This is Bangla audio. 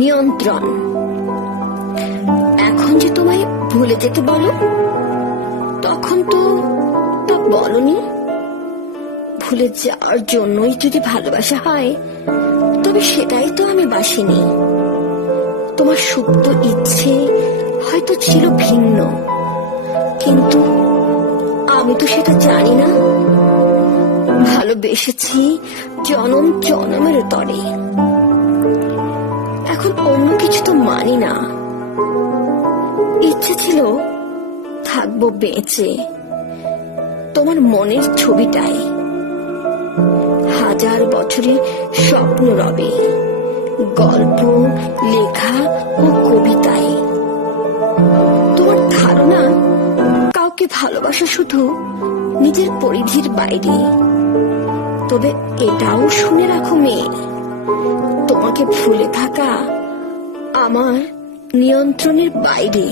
নিয়ন্ত্রণ। এখন যে তোমায় ভুলে যেতে বলো, তখন তো তা বলনি। ভুলে যাওয়ার জন্যই যদি ভালোবাসা হয়, তবে সেটাই তো আমি বাসিনি। তোমার সুপ্ত ইচ্ছে হয়তো ছিল ভিন্ন, কিন্তু আমি তো সেটা জানি না। ভালোবেসেছি জনম জনমের তরে, এখন অন্য কিছু তো মানি না। ইচ্ছে ছিল থাকবো বেঁচে তোমার মনের ছবিটাই, হাজার বছরের স্বপ্ন রবে, গল্প লেখা ও কবিতায়। তোমার ধারণা কাউকে ভালোবাসা শুধু নিজের পরিধির বাইরে। তবে এটাও শুনে রাখো মেয়ে, তোমাকে ভুলে থাকা আমার নিয়ন্ত্রণের বাইরে।